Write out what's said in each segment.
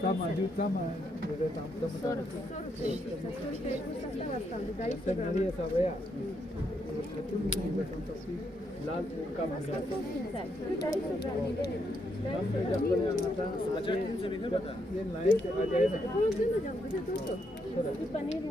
Sama, jut sama. Maria Sabaya. लाल का मंदिर हम जब बने आता ये लाइन से आ जाए ना पनीर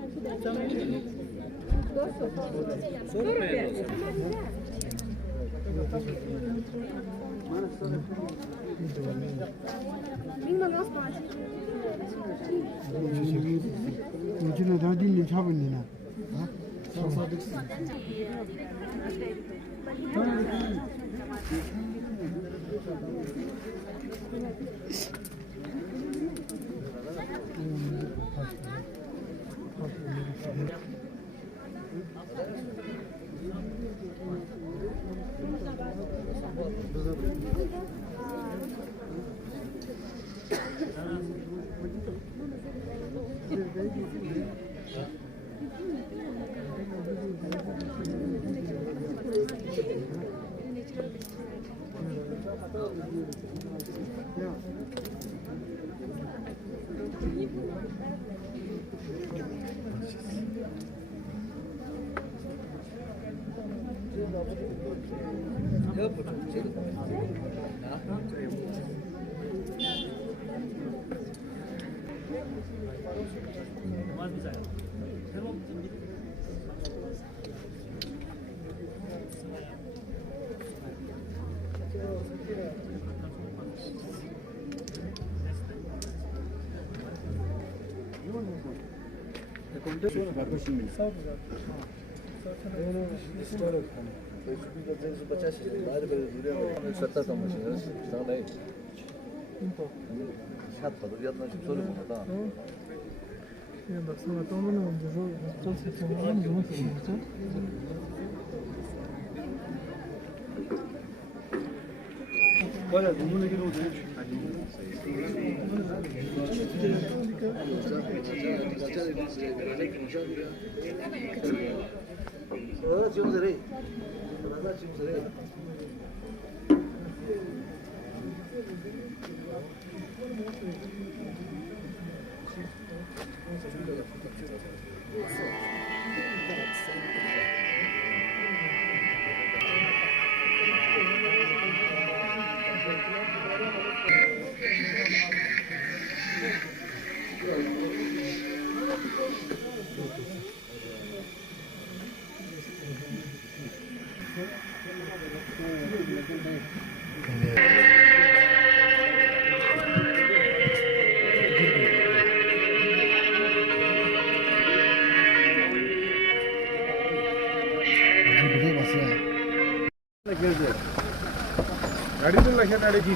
गाड़ी तो लगे गाड़ी की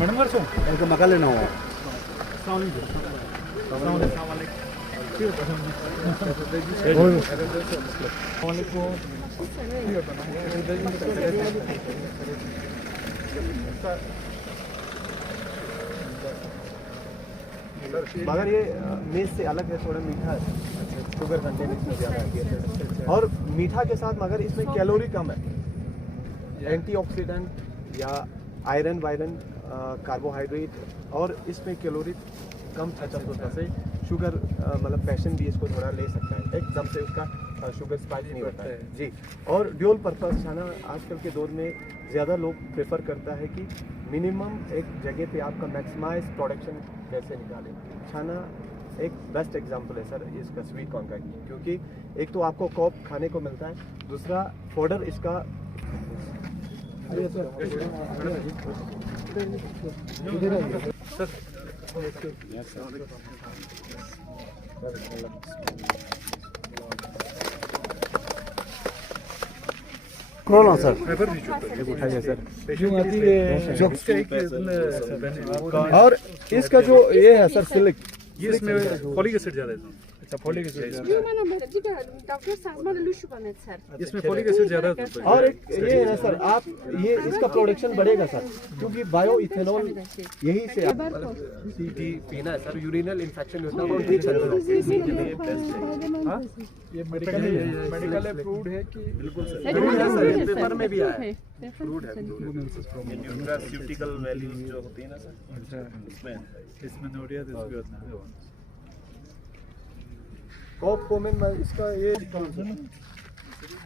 मनमर सो एक मका लेना हुआ मगर ये मेज से अलग है, थोड़ा मीठा है, शुगर कंटेंट इसमें ज़्यादा है और मीठा के साथ मगर इसमें कैलोरी कम है, एंटीऑक्सीडेंट या आयरन वायरन कार्बोहाइड्रेट और इसमें कैलोरी कम था, से शुगर मतलब पेशेंट भी इसको थोड़ा ले सकता है, एकदम से उसका शुगर स्पाइक नहीं होता है जी। और ड्यूल पर्पस खाना आजकल के दौर में ज़्यादा लोग प्रेफर करता है कि मिनिमम एक जगह पे आपका मैक्सिमाइज प्रोडक्शन कैसे निकालें। छाना एक बेस्ट एग्जांपल है सर इसका स्वीट कॉर्न का, क्योंकि एक तो आपको कॉप खाने को मिलता है, दूसरा फोडर इसका कौन सर उठाइए सर। और इसका जो ये है सर सिल्क, ये इसमें फॉलिक एसिड ज़्यादा है। अच्छा फोलिक एसिड डॉक्टर साहब मैंने लूशु बने सर इसमें फोलिक एसिड ज्यादा होता है। और एक ये है सर, आप ये इसका प्रोडक्शन बढ़ेगा सर, क्योंकि बायो इथेनॉल यही से सीटी पीना है सर, यूरिनल इन्फेक्शन होता है वो ठीक चल रहा है। हाँ? ये मेडिकल अप्रूव्ड है कि बिल्कुल सर, पेपर में भी आया है। फ्रूट है न्यूट्रास्यूटिकल वैल्यूज जो होती है ना सर, अच्छा इसमें इसमें नोडिया दिस भी होता है। कोमेन में इसका ये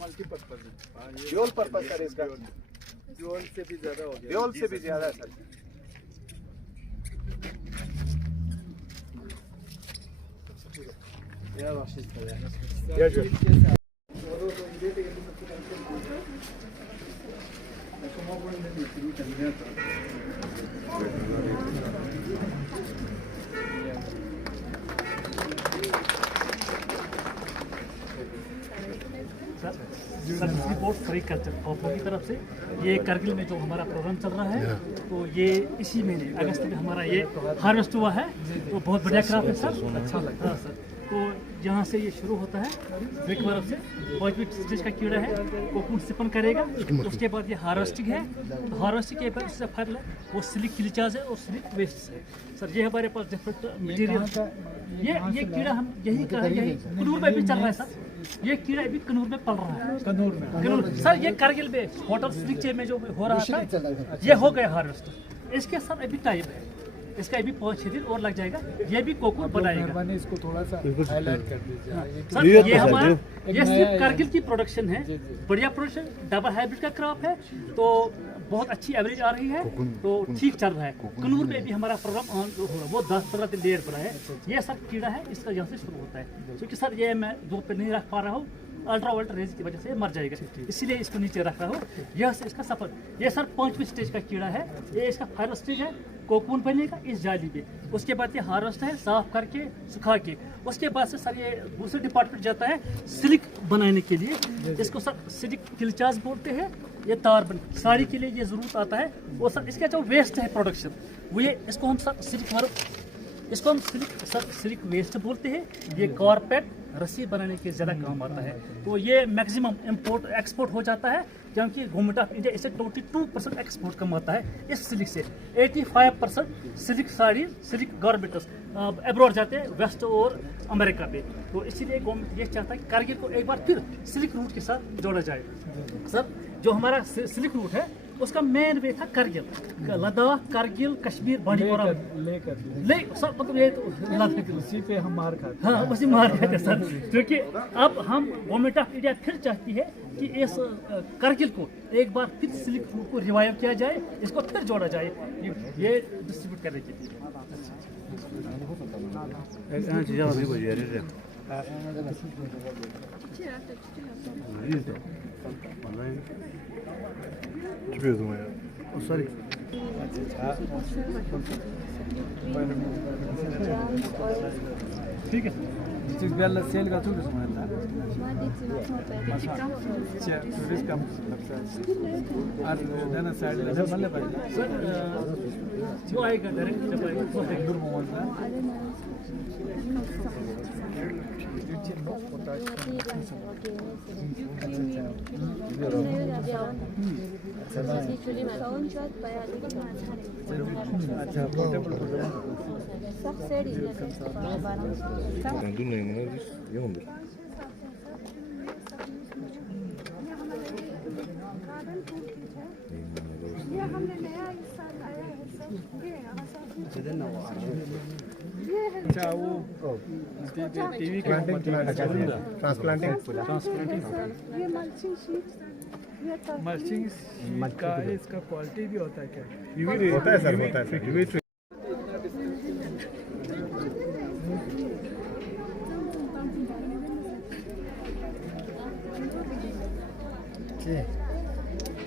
मल्टीपर्पज है, ड्यूल पर्पस सर, इसका ड्यूल से भी ज्यादा हो गया, ड्यूल से भी ज्यादा है सर। सर रिपोर्ट सेरीकल्चर ऑफो की तरफ से ये करगिल में जो हमारा प्रोग्राम चल रहा है, तो ये इसी महीने अगस्त में हमारा ये हार्वेस्ट हुआ है, तो बहुत बढ़िया क्रॉप है सर, अच्छा लगता है सर। तो यहाँ से ये शुरू होता है रिकवर से, 5 स्टेज का कीड़ा है, कोकून सिपन करेगा, उसके बाद ये हार्वेस्टिंग है, तो हार्वेस्टिंग के बाद उससे फल है वो सिलिक क्लिचाज है और सिलिक वेस्ट है सर। ये हमारे पास डिफरेंट मटीरियल, ये कीड़ा हम यही कनूर में भी चल रहा है सर, ये कीड़ा अभी कनूर में पल रहा है, कनूर सर। ये करगिल में होटल सिलिक में जो हो रहा था ये हो गया हार्वेस्ट, इसके साथ अभी टाइम है, इसका अभी 5-6 दिन और लग जाएगा, ये भी कोकून बनाएगा। इसको थोड़ा सा हाईलाइट कर दीजिए सर। ये हमारा ये सिर्फ करगिल की प्रोडक्शन है, बढ़िया प्रोडक्शन, डबल हाइब्रिड का क्रॉप है, तो बहुत अच्छी एवरेज आ रही है, तो ठीक चल रहा है। कनूर में भी हमारा प्रोग्राम ऑन हो रहा है, वो 10-15 दिन देर पड़ा है। ये सब कीड़ा है, इसका यहाँ से शुरू होता है, क्योंकि सर ये मैं धूप पे नहीं रख पा रहा हूँ, अल्ट्रावायलेट रेंज की वजह से मर जाएगा, इसीलिए इसको नीचे रख रहा हूँ। यह से इसका सफर, ये सर 5वीं स्टेज का कीड़ा है, ये इसका फाइनल स्टेज है, कोकून बनेगा इस जाली में, उसके बाद ये हार्वेस्ट है, साफ करके सुखा के, उसके बाद से सर ये दूसरे डिपार्टमेंट जाता है सिलिक बनाने के लिए, इसको सर सिलिक क्लिचाज बोलते हैं। ये तार बन साड़ी के लिए ये जरूरत आता है, वो सर इसका जो वेस्ट है प्रोडक्शन, वो ये इसको हम सर सिलिक वेस्ट बोलते हैं। ये कारपेट रस्सी बनाने के ज़्यादा काम आता है, तो ये मैक्सिमम इंपोर्ट एक्सपोर्ट हो जाता है, क्योंकि गवर्नमेंट ऑफ इंडिया इसे 22% एक्सपोर्ट कमाता है इस सिलिक से। 85% सिलिक साड़ी सिलिक गारमेंट्स एब्रॉड जाते हैं, वेस्ट और अमेरिका पे, तो इसीलिए गवर्नमेंट ये चाहता है कि करगिल को एक बार फिर सिलिक रूट के साथ जोड़ा जाए सर। जो हमारा सिलिक रूट है उसका मेन वे था करगिल, लद्दाख, करगिल, कश्मीर, बांडीपोरा ले सब, मतलब ये तो उसी पे हम मार खाते, हाँ उसी मार खाते सर, क्योंकि अब हम गवर्नमेंट ऑफ इंडिया फिर चाहती है कि इस करगिल को एक बार फिर सिलिक रूट को रिवाइव किया जाए, इसको फिर जोड़ा जाए ये डिस्ट्रीब्यूट करने के लिए। ठीक है, Cigarla selga tu dus mana? Tourist kam ar dana side le malle pai. Sir जो आएगा डायरेक्ट जब आएगा तो Dur mo wala. अच्छा portable ये हमने नया इस साल आया है सर, ये है अच्छा वो टीवी के ट्रांसप्लांटिंग ये मल्चिंग शीट, ये मल्चिंग का इसका क्वालिटी भी होता है क्या? होता है सर, होता है सर।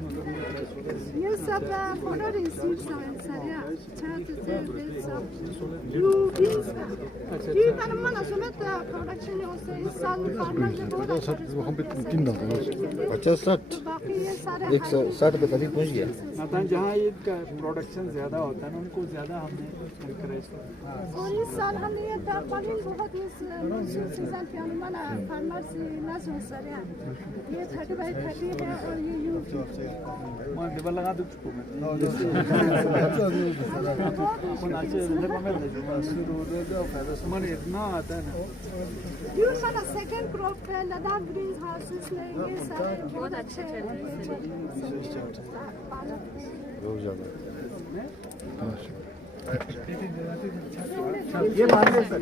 ये सब फोटो रिसीव सर छात्र से सब यू बीन्स ये kan mana sulit production होते इस साल फार्मर से बहुत अच्छा बाकी ये सारे 160 पे कभी पहुंच गया। मतलब जहाँ ये प्रोडक्शन ज़्यादा होता है ना उनको ज़्यादा हमने encourage किया। और इस साल हमने ये दापालिन बहुत इस सीजन पे अनुमाना फार्मर से लाजो सर ये 30/30 है और ये यू मैं डबल लगा दूँ उसको मैं अच्छे लेबर में शुरू हो गया फायदा सामान इतना आता है ना यू सारा सेकंड क्रॉप पे लद्दाख ग्रीन हाउसेस में ये सारे बहुत अच्छे चल रहे हैं बहुत ज़्यादा। ये मार्केट सर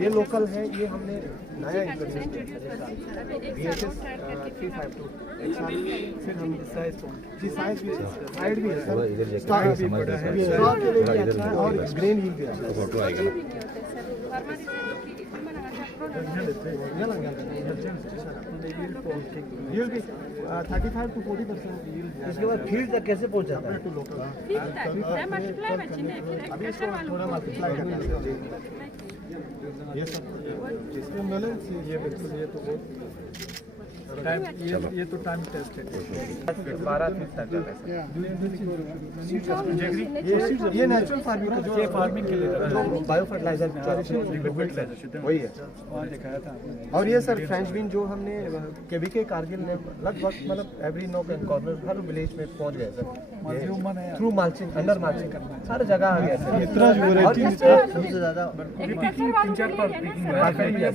ये लोकल है, ये हमने नया इंट्रोड्यूस किया BHS 352 एक साल फिर हम जी साइज भी साइड भी है सर, स्टॉक भी बड़ा है, स्टॉक के लिए भी अच्छा है और ग्रेन ही भी अच्छा है। फोटो आएगा ना ये भी 35 to 40%। इसके बाद फील्ड तक कैसे पहुंचाता है? अभी इसको थोड़ा मल्टीप्लाई करना है ये सब जिसमें मिले ये बिल्कुल ये तो बहुत ये तो टाइम टेस्ट है 12 फीट तक जाता है। ये नेचुरल फार्मिंग का जो फार्मिंग के लिए बायो फर्टिलाइजर वही है। वहाँ दिखाया था और ये सर फ्रेंच बीन जो हमने केवीके कारगिल में लगभग मतलब every knock and corner her village में पहुंच गए sir through mulching under mulching हर जगह आ गया सर। इतना सबसे ज़्यादा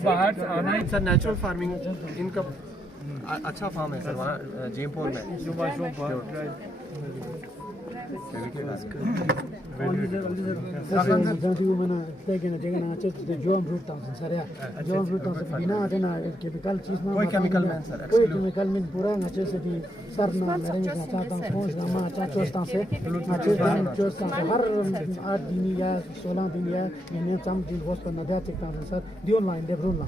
बाहर आना ही सर नेचुरल फार्मिंग इनका अच्छा फार्म है सर वहाँ जयपुर में। कोई केमिकल में सर कोई केमिकल में पूरा अच्छे से भी सर ना मेरे में चाहता हूँ पहुँच ना अच्छा चोस्ता से हर 8 दिन या 16 दिन या महीने चम दिन बहुत पर नदिया चिकता है सर दियो लाइन दे ब्रूला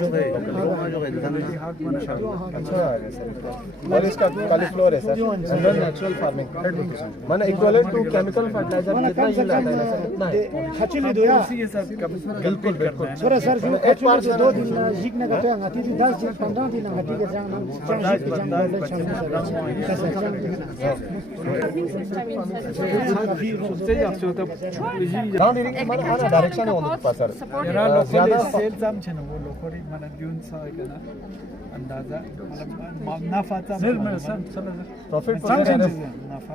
जो है अच्छा है सर। और इसका कॉलीफ्लावर है सर अंडर नेचुरल फार्मिंग माने इक्विवेलेंट टू केमिकल फर्टिलाइजर जितना ये लाता है सर उतना है। खचली दो यार बिल्कुल बिल्कुल सर सर जो खचली से 2 दिन जीकने का तो आती थी 10 दिन 15 दिन आती के जान हम गांव डिरेक्ट माने आना डायरेक्शन है सर जरा लोकल सेल्स आम छे ना वो लोकरी माने दिउन सा केना अंदाजा मतलब नफाचा सर प्रॉफिट नफा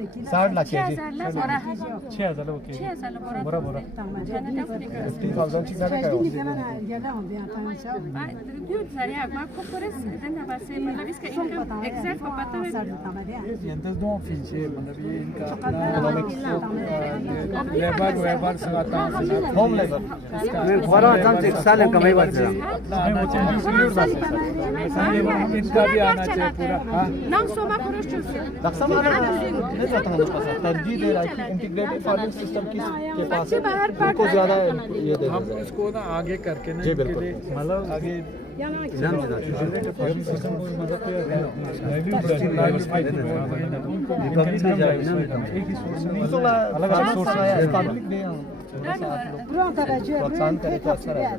60 लाख केजी 6000 ओके 6000 बोरा बोरा 50,000 चीज़ है क्या? Entonces no finche मतलब ये इनका लेबर वेबर संगाता होम लेबर बड़ा कम से साल कमाई बात है। इनका भी आना चाहिए पूरा हाँ रक्षा नहीं चाहता हम लोग तरजीह दे रहा है कि इंटीग्रेटेड फार्मिंग सिस्टम के पास उनको ज़्यादा ये दे हम इसको ना आगे करके ना जी बिल्कुल मतलब आगे अलग अलग सोर्स है पब्लिक दे प्रोत्साहन करे तो अच्छा रहेगा।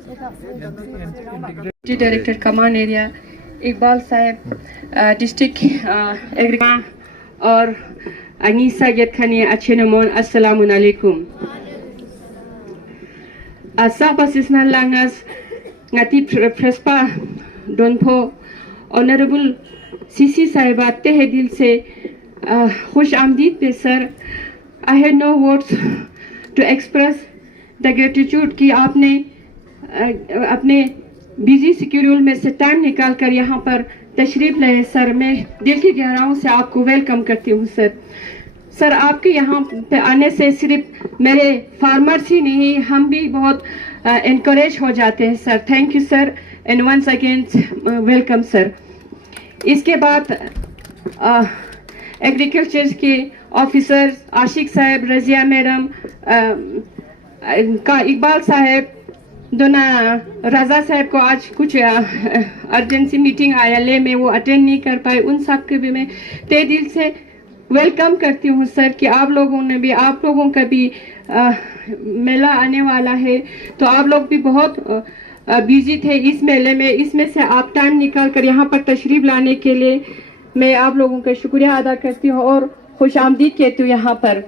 डायरेक्टर कमान एरिया इकबाल साहब डिस्ट्रिक्ट एग्रीकल्चर और Anissa Yetkhani Achenomon Assalamu alaikum. Asapa Sisna Langas Ngati Prespa Donpo Honorable Sisi Sahiba Tehe Dil se Khush Amdeed pe sir. I had no words to express the gratitude कि आपने अपने busy schedule में से time निकाल कर यहाँ पर तशरीफ लाए सर। मैं दिल की गहराइयों से आपको वेलकम करती हूँ सर। सर आपके यहाँ पे आने से सिर्फ मेरे फार्मर्स ही नहीं हम भी बहुत इनकरेज हो जाते हैं sir. Thank you sir and once again welcome sir. इसके बाद एग्रीकल्चर के ऑफिसर्स आशिक साहब, रजिया मैडम, का इकबाल साहब, दोना रजा साहब को आज कुछ अर्जेंसी मीटिंग आईएलए में वो अटेंड नहीं कर पाए, उन सब के भी मैं तहे दिल से वेलकम करती हूँ सर कि आप लोगों का भी मेला आने वाला है, तो आप लोग भी बहुत बिजी थे इस मेले में, इसमें से आप टाइम निकाल कर यहाँ पर तशरीफ लाने के लिए मैं आप लोगों का शुक्रिया अदा करती हूँ और खुश आमदीद कहती हूँ। यहाँ पर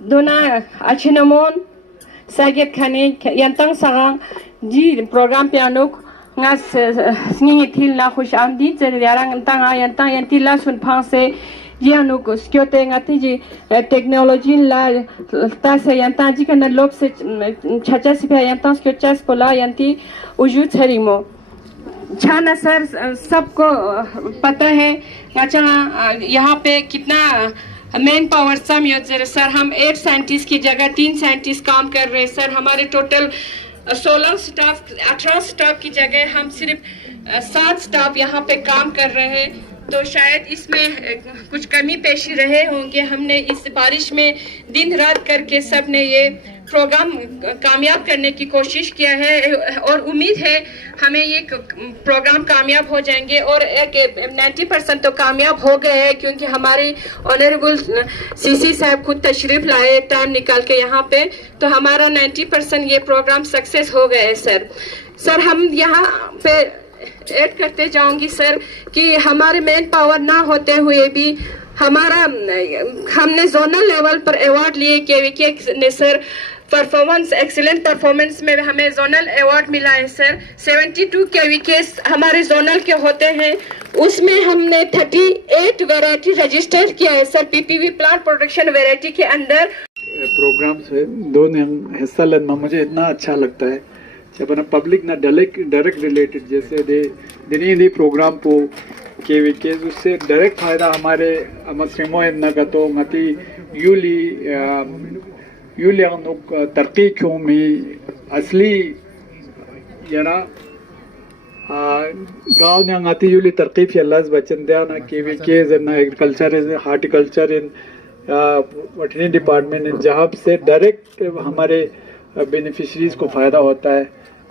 दोना अच्छे नमोन सागित खाने यंतंग सगांग जी प्रोग्राम पे अनुक ngas sngi thil na खुश आमदीद से यारंग तंग यंतंग यंतिला सुनफांग से जी अनुक स्क्योते ngati जी टेक्नोलॉजी ला ता से यंतंग जी का लोग से छचा से यंतंग स्क्योचा स्पोला यंती उजू छरीमो छाना सर सबको पता है अच्छा यहाँ पे कितना मैन पावर सम सर, हम 8 साइंटिस्ट की जगह 3 साइंटिस्ट काम कर रहे हैं सर। हमारे टोटल 16 स्टाफ 18 स्टाफ की जगह हम सिर्फ 7 स्टाफ यहाँ पे काम कर रहे हैं, तो शायद इसमें कुछ कमी पेशी रहे होंगे। हमने इस बारिश में दिन रात करके सब ने ये प्रोग्राम कामयाब करने की कोशिश किया है और उम्मीद है हमें ये प्रोग्राम कामयाब हो जाएंगे और 90% तो कामयाब हो गए हैं, क्योंकि हमारे ऑनरेबल सीसी साहब खुद तशरीफ लाए टाइम निकाल के यहाँ पे, तो हमारा 90% ये प्रोग्राम सक्सेस हो गए है सर। हम यहाँ पे ऐड करते जाऊंगी सर कि हमारे मैन पावर ना होते हुए भी हमने जोनल लेवल पर अवार्ड लिए केवीके ने सर। एक्सीलेंट परफॉर्मेंस में हमें जोनल अवार्ड मिला है सर। 72 केवीके हमारे जोनल के होते हैं, उसमें हमने 38 वैरायटी रजिस्टर किया है sir PPV plant production variety के अंदर। प्रोग्राम से दोनों हिस्सा लेना मुझे इतना अच्छा लगता है जब पब्लिक ना डायरेक्ट रिलेटेड जैसे दिन प्रोग्राम को केवीके उससे डायरेक्ट फायदा हमारे मसरिमो इतना का तो मती यूली तरक्की क्यों में असली याना गाँव ने आती यूली तरक्की फैलाज बचन दिया ना केवीके ना agriculture horticulture in veterinary department in जहाँ से डायरेक्ट हमारे बेनिफिशरीज को फ़ायदा होता है।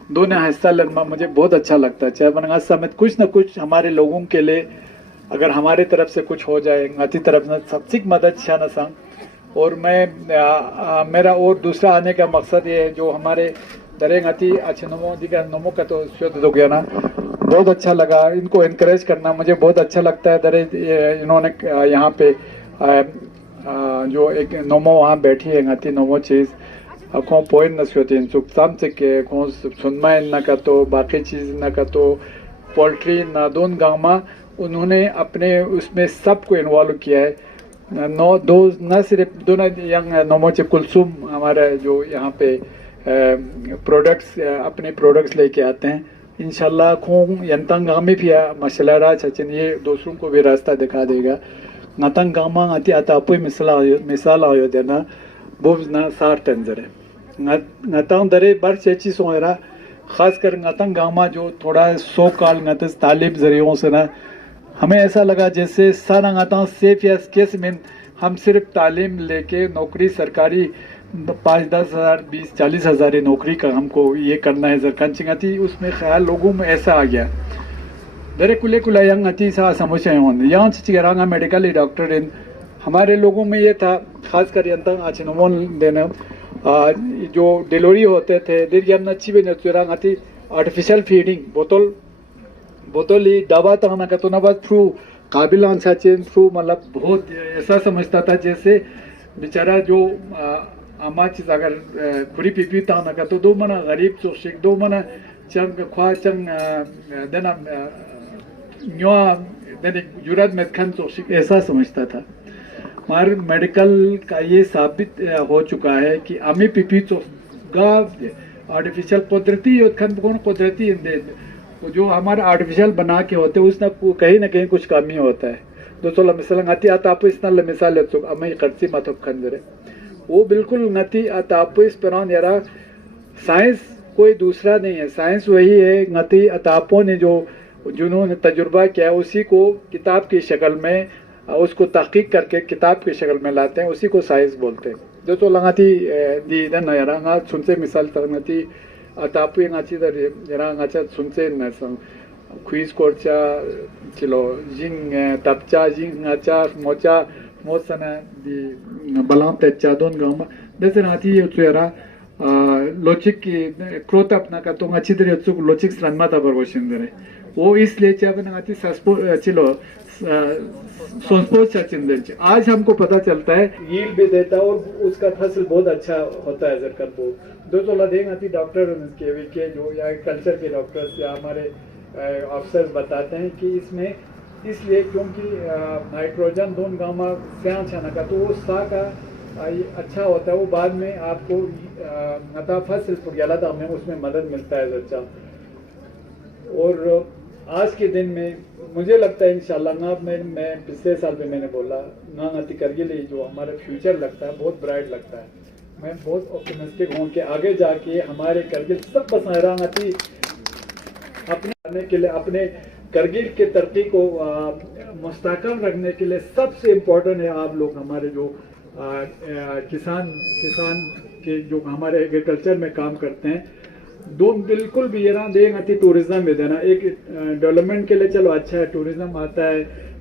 दोनों हिस्सा लेना मुझे बहुत अच्छा लगता है। चाहे बनगा समेत कुछ न कुछ हमारे लोगों के लिए अगर हमारे तरफ से कुछ हो जाए गाती तरफ से सबसे मदद शाना संग। और मैं मेरा और दूसरा आने का मकसद ये है जो हमारे दरे गाती अच्छे नमो का तो शुद्ध हो गया ना, बहुत अच्छा लगा। इनको इनकरेज करना मुझे बहुत अच्छा लगता है। दरे इन्होंने यहाँ पे जो एक नोमो वहाँ बैठी है गाती नोमो चीज़ को पॉइंट नस्योतीन सुखसाम से के को सुनमा न का तो बाकी चीज़ न का तो पोल्ट्री न दोन गाँव में उन्होंने अपने उसमें सबको इन्वॉल्व किया है। न सिर्फ दोनों यंग नोमोचे कुलसुम हमारा जो यहाँ पे प्रोडक्ट्स अपने प्रोडक्ट्स लेके आते हैं। इंशाल्लाह खून यंतंग गाँव में भी मसला रहा सचिन ये दूसरों को भी रास्ता दिखा देगा। नतंग गाँव में आती आता आपको मिसाल आयो देना बोझ ना सार तंजरे नतंग दरे बर चेची सोरा खासकर नतंग गाँव में जो थोड़ा 100 काल नतस तालिब जरियों से ना हमें ऐसा लगा जैसे सारा नतंग सेफ या केस में हम सिर्फ तालीम लेके नौकरी सरकारी 5-10 हज़ार 20-40 हज़ार नौकरी का हमको ये करना है जरकंचिंगती उसमें ख्याल लोगों में ऐसा आ गया। दरे कुले कुला यंग अति सा समस्या यहाँ चिचिगरांगा मेडिकल डॉक्टर इन हमारे लोगों में ये था खासकर यंतंग आज नमोन देना जो डिलीवरी होते थे दिल यम अच्छी भी नचुरांग अति आर्टिफिशियल फीडिंग बोतल ही दवा तक का तो ना बस थ्रू काबिल आंसाचेन थ्रू मतलब बहुत ऐसा समझता था जैसे बेचारा जो आमा चीज अगर खुरी पीपी ता ना का तो दो मना गरीब सोशिक दो मना चंग ख्वा चंग देना न्योआ देने जुरात में खन सोशिक ऐसा समझता था। हमारे मेडिकल का ये साबित हो चुका है कि अमी पीपी तो गाव आर्टिफिशियल कुदरती खन कौन कुदरती जो हमारे आर्टिफिशियल बना के होते हैं उसमें कहीं ना कहीं कुछ कमी होता है। दोस्तों मिसाल आती आता आप इस मिसाल ले तो अमी खर्ची माथो खंजरे वो बिल्कुल नती अताप इस पर यारा साइंस कोई दूसरा नहीं है, साइंस वही है। नती अतापों ने जो जिन्होंने तजुर्बा किया उसी को किताब की शक्ल में उसको तहकीक करके किताब की शक्ल में लाते हैं, उसी को साइंस बोलते हैं। जो तो लगाती दी इधर न यरा सुनसे मिसाल तगनती Atapi ngaci dari yara ngaca sunse nasang quiz korcha chilo jing tapcha jing ngaca mocha mosana di balam techa don gama desen hati yara logic की क्रोत अपना का तो ngaci dari yotsu logic ranmata barwashin dere वो इसलिए चाहे ngaci सस्पो chilo सोस्पोज Chindar आज हमको पता चलता है यील्ड भी देता है और उसका फसल बहुत अच्छा होता है जरकर वो दो तो लदेंगे डॉक्टर के जो या कल्चर के डॉक्टर्स या हमारे ऑफिसर्स बताते हैं कि इसमें इसलिए क्योंकि नाइट्रोजन दोन गामा स्यां छाना का तो वो सा का अच्छा होता है, वो बाद में आपको नता फसल गला था हमें उसमें मदद मिलता है अच्छा। और आज के दिन में मुझे लगता है इंशाल्लाह ना मैं पिछले साल में मैंने बोला ना नाती करगिल जो हमारा फ्यूचर लगता है बहुत ब्राइट लगता है। मैं बहुत ऑप्टिमिस्टिक हूँ कि आगे जाके हमारे करगिल सब बसारा नाती अपने आने के लिए अपने करगिल के तरक्की को मुस्तकम रखने के लिए सबसे इम्पोर्टेंट है आप लोग हमारे जो किसान के जो हमारे एग्रीकल्चर में काम करते हैं दो बिल्कुल भी ये ना देंगे टूरिज्म में देना एक डेवलपमेंट के लिए चलो अच्छा है, टूरिज्म आता है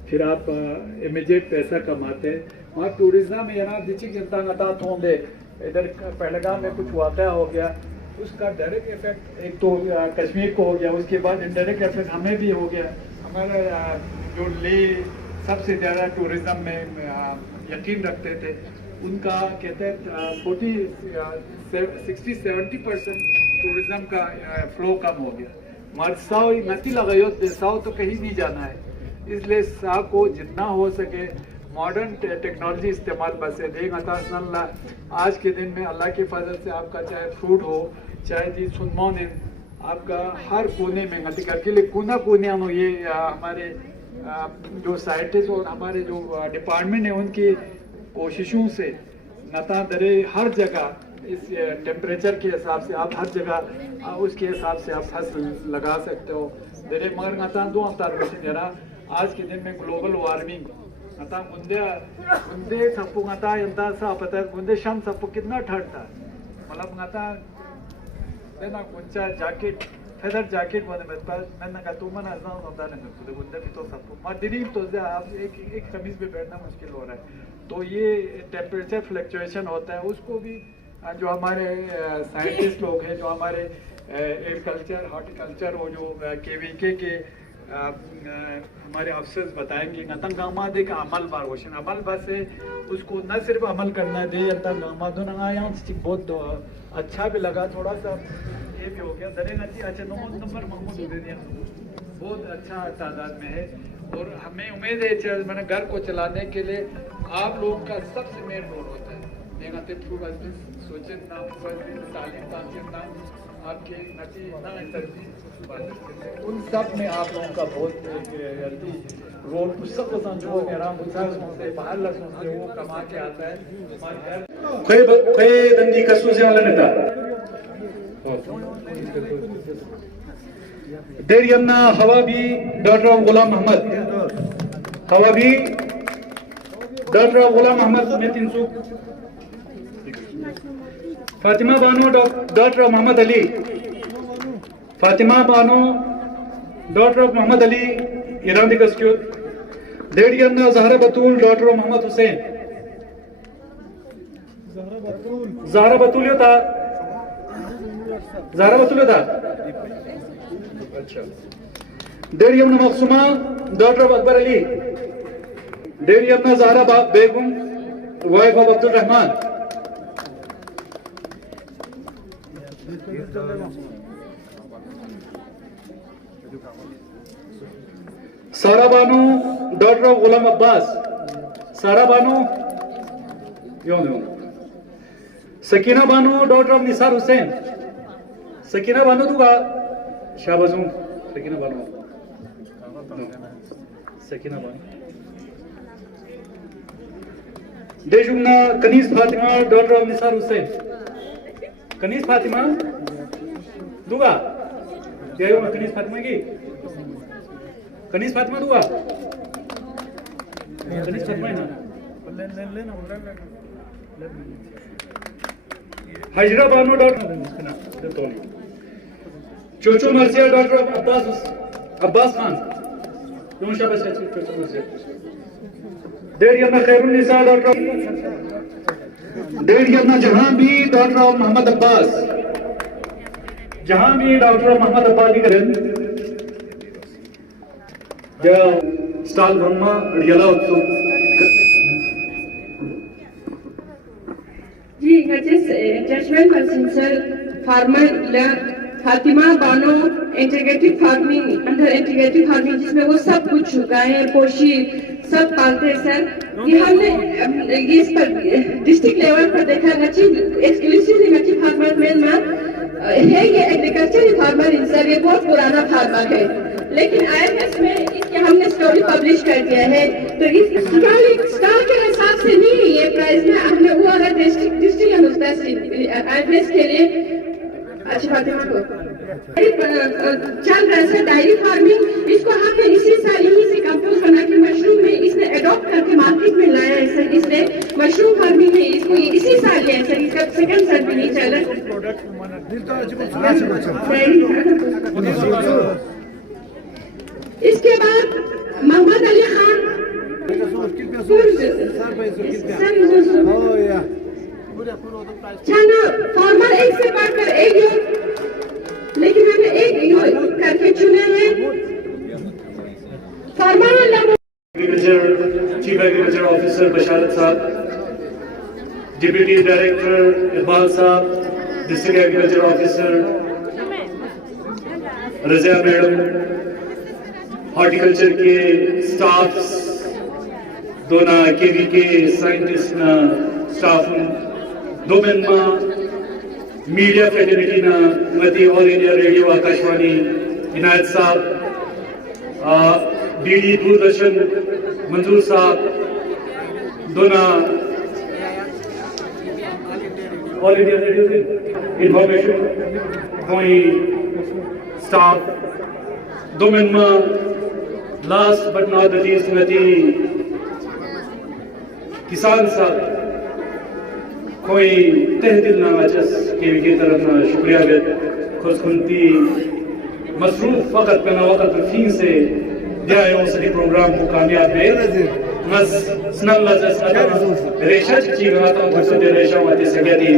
फिर आप इमीडिएट पैसा कमाते हैं। वहाँ टूरिज्म में ये ना दिची जनता नता थोंदे इधर पहलगाम में कुछ वाक़या हो गया उसका डायरेक्ट इफेक्ट एक तो कश्मीर को हो गया, उसके बाद इनडायरेक्ट इफेक्ट हमें भी हो गया। हमारा जो ले सबसे ज़्यादा टूरिज्म में यकीन रखते थे उनका कहते हैं 60-70% टूरिज्म का फ्लो कम हो गया। मरसाओ नती लगायो देसाओ तो कहीं नहीं जाना है, इसलिए सा को जितना हो सके मॉडर्न टेक्नोलॉजी इस्तेमाल बसे देगा। आज के दिन में अल्लाह के फजल से आपका चाहे फ्रूट हो चाहे जी सुनमोन है आपका हर कोने में गति करके लिए कोना कोने ये हमारे जो साइंटिस्ट और हमारे जो डिपार्टमेंट है उनकी कोशिशों से नता दरे हर जगह इस टेम्परेचर के हिसाब से आप हर जगह उसके हिसाब से आप फसल लगा सकते हो दरे मगर नता दो जरा आज के दिन में ग्लोबल वार्मिंग नता गुंदे सप्पू नता यंता सा पता है गुंदे शम सप्पू कितना ठंड था मतलब नता देना गुंचा जैकेट फेदर जैकेट बने मेरे पास मैंने कहा तुम ना ऐसा होता नहीं खुद गुंदे भी तो सबको मदरी तो आप एक कमीज पे बैठना मुश्किल हो रहा है। तो ये टेम्परेचर फ्लक्चुएशन होता है उसको भी जो हमारे साइंटिस्ट लोग हैं जो हमारे एग्रीकल्चर हॉर्टिकल्चर और जो KVK के हमारे अफसर्स बताएंगे नतंगामादे का अमल बार वोशन अमल बस है उसको न सिर्फ अमल करना दे नतंगामादो नंगाया बहुत अच्छा भी लगा थोड़ा सा ये भी हो गया दरे नती अच्छा नंबर महमूद दे दिया बहुत अच्छा तादाद में है। और हमें उम्मीद है मैंने घर को चलाने के लिए आप लोगों का सबसे मेन रोल होता है देखते सोचे नाम आपके नती उन सब में आप लोगों का बहुत रोल सब जो मेरा से बाहर लगने से वो कमा के आता है कोई दंडी कसू से वाला नेता देर यमना हवाबी डॉक्टर गुलाम मोहम्मद हवाबी डॉक्टर गुलाम मोहम्मद में 300 Fatima Bano doctor Mohammad Ali Fatima Bano doctor Mohammad Ali Iran दिकस्क्यू देर यमना जहरा बतूल डॉक्टर मोहम्मद हुसैन जहरा बतूल था ज़ारा बतूल था देर यमना मखसूमा डॉक्टर अकबर अली देर यमना Zara Begum wife of Abdul Rahman Sara Bano doctor Ghulam Abbas Sara Bano Sakina Bano doctor Nisar Hussain Sakina Bano दूंगा शाहबाजू सकीना बानो सकीना बानो देशुमना कनीज फातिमा डॉक्टर निसार हुसैन कनीज फातिमा दूंगा कनीज फातिमा की कनीज फातिमा दूंगा हजरा बानो डॉक्टर चोचो मर्सिया डॉक्टर अब्बास खान दोनों शाबाश चोचो मर्सिया डेढ़ यमना खैरुन्निसा डॉक्टर डेढ़ यमना जहां भी डॉक्टर मोहम्मद अब्बास जहां भी डॉक्टर मोहम्मद अब्बास की करें या स्टाल ब्रह्मा अड़ियाला उत्सव जी judgement sir farmer Fatima Bano integrated farming under integrated farming जिसमें वो सब कुछ गायें पोशी सब पालते हैं सर। ये हमने इस पर डिस्ट्रिक्ट लेवल पर देखा नची एक्सक्लूसिवली नची फार्मर में है ये एग्रीकल्चर फार्मर सर ये बहुत पुराना फार्मर है लेकिन IMS में इसके हमने स्टोरी पब्लिश कर दिया है तो इस स्टार के हिसाब से नहीं ये प्राइस में हमने वो अगर डिस्ट्रिक्ट IMS के लिए अच्छी बात है चल रहा है डायरी फार्मिंग इसको हमने इसी साल यहीं से कंपोज बना के मशरूम में इसने अडॉप्ट करके मार्केट में लाया है सर। इसने मशरूम फार्मिंग में इसको इसी साल लिया है सर इसका सेकंड साल भी नहीं चला। इसके बाद मोहम्मद अली खान फार्मर एक से बढ़कर एक लेकिन हमने एक करके चुने हैं फार्मर चीफ एग्रीकल्चर ऑफिसर बशारत साहब डिप्टी डायरेक्टर इकबाल साहब district agriculture officer Razia madam horticulture के स्टाफ दोना केवी के साइंटिस्ट ना स्टाफ दो मेनमा मीडिया फेडरेटी ना मती All India Radio Akashvani Inayat sahab DD Doordarshan Manzoor sahab दोना ऑल इंडिया रेडियो इंफॉर्मेशन कोई स्टाफ दो मेनमा last but not the least मती किसान साहब कोई तह दिल ना मचस की तरफ ना शुक्रिया खुशखुंती मसरूफ वक्त बना वक्त फी से दिया सभी प्रोग्राम को कामयाब है मस स्नल लजस रेशा चीज लगाता हूँ घुस दे रेशा वाते सगदी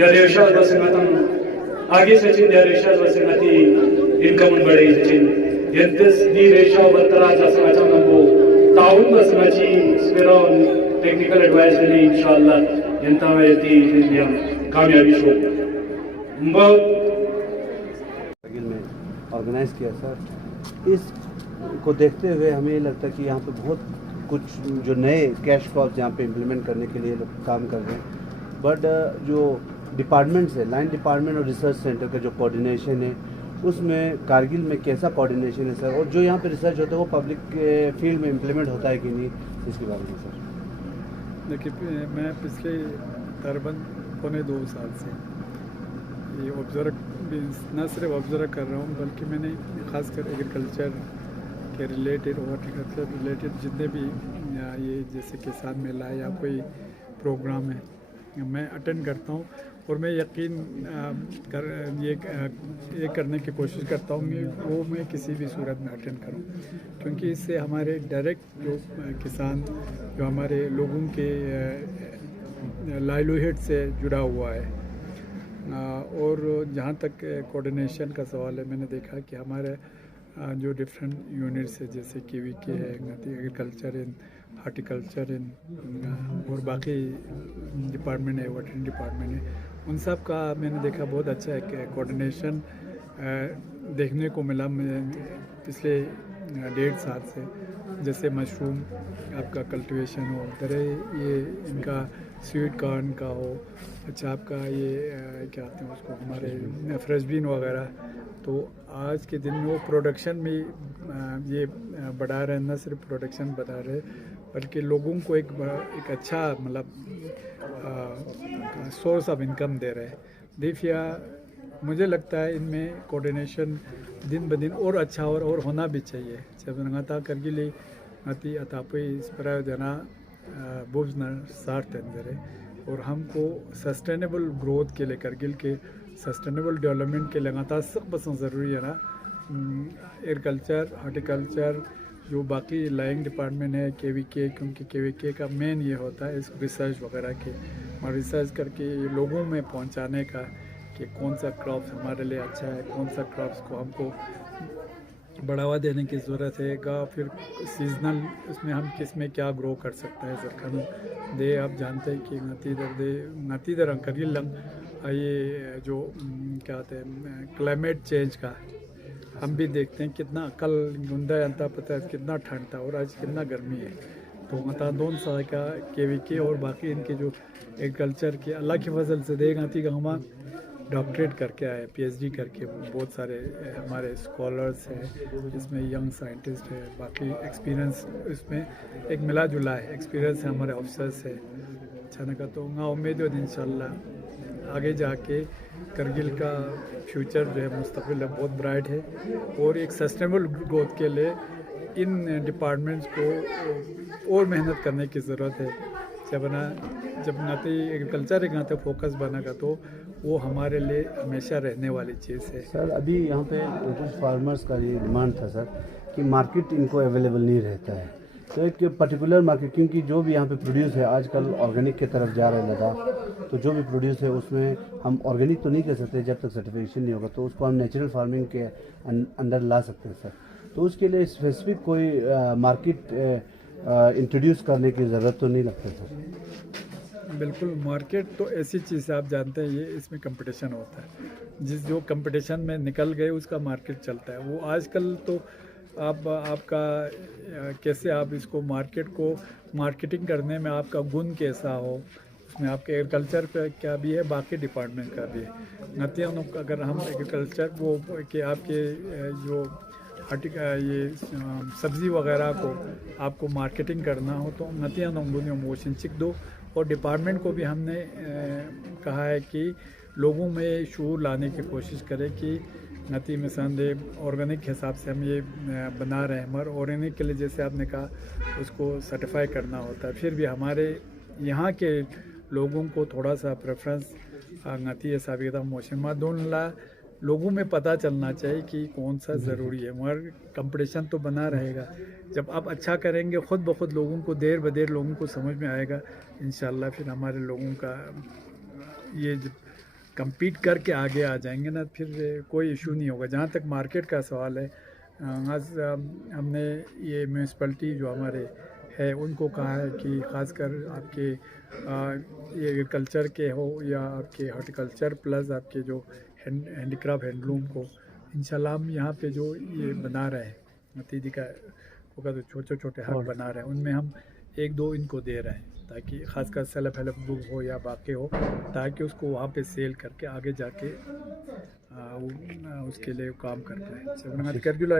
या रेशा बस मतम आगे से चिन या रेशा बस मती इनकम बढ़े चिन यंतस दी रेशा बरकरार जा समाचा नंबो ताउन बस मची स्पिरोन टेक्निकल एडवाइस मिली इंशाल्लाह जनता में यती इंडिया कामयाबी शो में ऑर्गेनाइज किया सर। इस को देखते हुए हमें लगता है कि यहाँ पे बहुत कुछ जो नए कैश क्रॉप्स यहाँ पे इम्प्लीमेंट करने के लिए लोग काम कर रहे हैं बट जो डिपार्टमेंट्स है लाइन डिपार्टमेंट और रिसर्च सेंटर का जो कोऑर्डिनेशन है उसमें कारगिल में कैसा कोऑर्डिनेशन है सर और जो यहाँ पे रिसर्च होता है वो पब्लिक के फील्ड में इम्प्लीमेंट होता है कि नहीं इसके बारे में सर। देखिए मैं पिछले तकरीबन पौने 2 साल से ये ऑब्जर्व न सिर्फ ऑब्जर्व कर रहा हूँ बल्कि मैंने खासकर एग्रीकल्चर के रिलेटेड हॉर्टिकल्चर रिलेटेड जितने भी ये जैसे किसान मेला या कोई प्रोग्राम है मैं अटेंड करता हूँ और मैं यकीन ये करने की कोशिश करता हूँ कि वो मैं किसी भी सूरत में अटेंड करूँ क्योंकि इससे हमारे डायरेक्ट जो किसान जो हमारे लोगों के लाइवलीहुड से जुड़ा हुआ है और जहाँ तक कोऑर्डिनेशन का सवाल है मैंने देखा कि हमारे जो डिफरेंट यूनिट्स है जैसे KVK है एग्रीकल्चर इन हार्टिकल्चर इन और बाकी डिपार्टमेंट है वेटरनरी डिपार्टमेंट है उन सब का मैंने देखा बहुत अच्छा एक कोऑर्डिनेशन देखने को मिला पिछले 1.5 साल से। जैसे मशरूम आपका कल्टीवेशन हो तरह ये इनका स्वीट कॉर्न का हो अच्छा आपका ये क्या कहते हैं उसको हमारे फ्रेश बीन वगैरह तो आज के दिन में वो प्रोडक्शन में ये बढ़ा रहे हैं न सिर्फ प्रोडक्शन बढ़ा रहे बल्कि लोगों को एक अच्छा मतलब सोर्स ऑफ इनकम दे रहे हैं। देखिए मुझे लगता है इनमें कोऑर्डिनेशन दिन ब दिन और अच्छा और होना भी चाहिए जब लगातार Kargil ngati atapai spera jana bobsna sar tendere और हमको सस्टेनेबल ग्रोथ के लिए करगिल के सस्टेनेबल डेवलपमेंट के लिए लगातार सब पसंद ज़रूरी है ना एग्रीकल्चर हॉर्टिकल्चर जो बाकी लाइंग डिपार्टमेंट है केवीके क्योंकि केवीके का मेन ये होता है इस रिसर्च वगैरह के और रिसर्च करके लोगों में पहुंचाने का कि कौन सा क्रॉप्स हमारे लिए अच्छा है कौन सा क्रॉप्स को हमको बढ़ावा देने की ज़रूरत है फिर सीजनल उसमें हम किस में क्या ग्रो कर सकते हैं सरकार दे आप जानते हैं कि नतीदर करगिल लंग ये जो क्या कहते हैं क्लाइमेट चेंज का हम भी देखते हैं कितना कल गुंदा अंता पता है कितना ठंड था और आज कितना गर्मी है तो मता दोनों साल का केवीके और बाकी इनके जो एग्रीकल्चर के अल्लाह की फसल से देगा थी हम डॉक्टरेट करके आए पीएचडी करके बहुत सारे हमारे स्कॉलर्स हैं इसमें यंग साइंटिस्ट है बाकी एक्सपीरियंस इसमें एक मिला जुला है एक्सपीरियंस है हमारे ऑफिसर्स है अच्छा का तो ना उम्मीद है इंशाल्लाह आगे जाके करगिल का फ्यूचर जो है मुस्तकबिल बहुत ब्राइट है और एक सस्टेनेबल ग्रोथ के लिए इन डिपार्टमेंट्स को और मेहनत करने की ज़रूरत है जब नाते एग्रीकल्चर एक नाते फोकस बनेगा तो वो हमारे लिए हमेशा रहने वाली चीज़ है सर अभी यहाँ पे कुछ फार्मर्स का ये डिमांड था सर कि मार्केट इनको अवेलेबल नहीं रहता है तो एक पर्टिकुलर मार्केट क्योंकि जो भी यहाँ पे प्रोड्यूस है आजकल ऑर्गेनिक की तरफ जा रहा है लद्दाख तो जो भी प्रोड्यूस है उसमें हम ऑर्गेनिक तो नहीं कर सकते जब तक सर्टिफिकेशन नहीं होगा तो उसको हम नेचुरल फार्मिंग के अंडर ला सकते हैं सर तो उसके लिए स्पेसिफिक कोई मार्केट इंट्रोड्यूस करने की ज़रूरत तो नहीं लगता सर बिल्कुल मार्केट तो ऐसी चीज़ है आप जानते हैं ये इसमें कंपटीशन होता है जो कंपटीशन में निकल गए उसका मार्केट चलता है वो आजकल तो आपका कैसे आप इसको मार्केट को मार्केटिंग करने में आपका गुण कैसा हो उसमें आपके एग्रीकल्चर पे क्या भी है बाकी डिपार्टमेंट का भी है नतियान अगर हम एग्रीकल्चर वो कि आपके जो ये सब्ज़ी वगैरह को आपको मार्केटिंग करना हो तो नतियान मोशन चिक दो और डिपार्टमेंट को भी हमने कहा है कि लोगों में शूर लाने की कोशिश करें कि नती में संदेह ऑर्गेनिक हिसाब से हम ये बना रहे हैं मगर ऑर्गेनिक के लिए जैसे आपने कहा उसको सर्टिफाई करना होता है फिर भी हमारे यहाँ के लोगों को थोड़ा सा प्रेफरेंस नती हिसाब मोशन दोनों लोगों में पता चलना चाहिए कि कौन सा ज़रूरी है मगर कंपटीशन तो बना रहेगा जब आप अच्छा करेंगे ख़ुद ब खुद लोगों को देर ब देर लोगों को समझ में आएगा इंशाल्लाह फिर हमारे लोगों का ये compete करके आगे आ जाएंगे ना फिर कोई इशू नहीं होगा जहाँ तक मार्केट का सवाल है आज हमने ये म्यूनसिपलिटी जो हमारे है उनको कहा है कि ख़ासकर आपके ये एग्रीकल्चर के हो या आपके हॉर्टिकल्चर प्लस आपके जो हैंडीक्राफ्ट हैंडलूम को इंशाल्लाह हम यहाँ पे जो ये बना रहे हैं नतीजे का होगा तो छोटे छोटे हक बना रहे हैं उनमें हम एक दो इनको दे रहे हैं ताकि ख़ासकर सेल्फ हेल्प ग्रुप हो या बाकी हो ताकि उसको वहाँ पे सेल करके आगे जाके उसके लिए काम कर पाए करगिल